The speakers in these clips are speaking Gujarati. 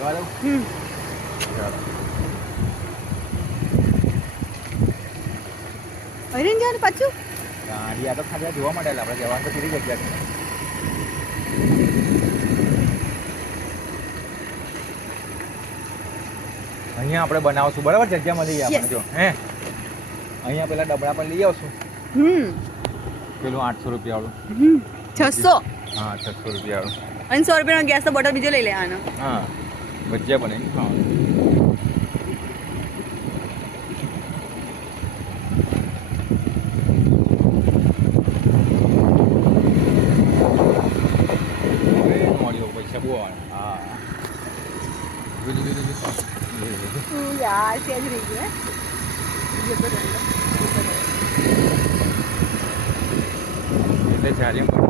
જવા દઉં હરીને જવાનું પાછું ગાડી આ તો ખાલી જોવા માટે આપણે જવાનું તો કેટલી જગ્યા છે અહીંયા આપણે બનાવશું બરાબર જગ્યા મળી આપણે જો હે અહીંયા પેલા ડબડા પર લઈ આવશું હમ પેલું આઠસો રૂપિયા વાળું છસો હા છસો રૂપિયા વાળું અને સો રૂપિયાનો ગેસ તો બોટલ બીજો લઈ લેવાનો હા ભજીયા બનાવીને ખાવાનું એટલે જ્યારે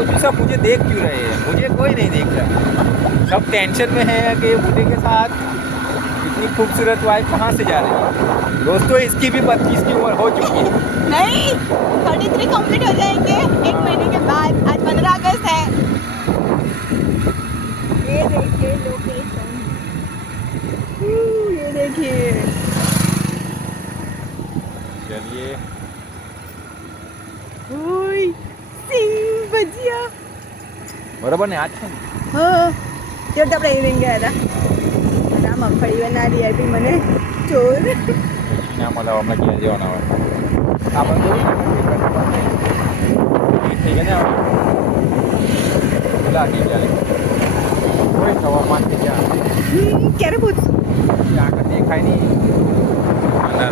सब मुझे देख क्यों रहे हैं मुझे कोई नहीं देख रहा सब टेंशन में है कि बूढ़े के साथ इतनी खूबसूरत वाइफ कहाँ से जा रही है दोस्तों इसकी भी बत्तीस की उम्र हो चुकी है नहीं थर्टी थ्री कम्प्लीट हो जाएंगे एक हाँ। महीने के बाद आज पंद्रह अगस्त है ये देखिए लोकेशन ये देखिए चलिए બરાબર ને આ જ છે ને હા જો તો આપણે ઇવનિંગ ગયા હતા અને આ મગફળીઓ ના દી મને ચોર ના મળે અમને ક્યાં જવાના હોય આપણે જોયું થઈ ગયા ને આપણે લાગી ગયા ક્યારે પૂછશું આગળ દેખાય નહીં ના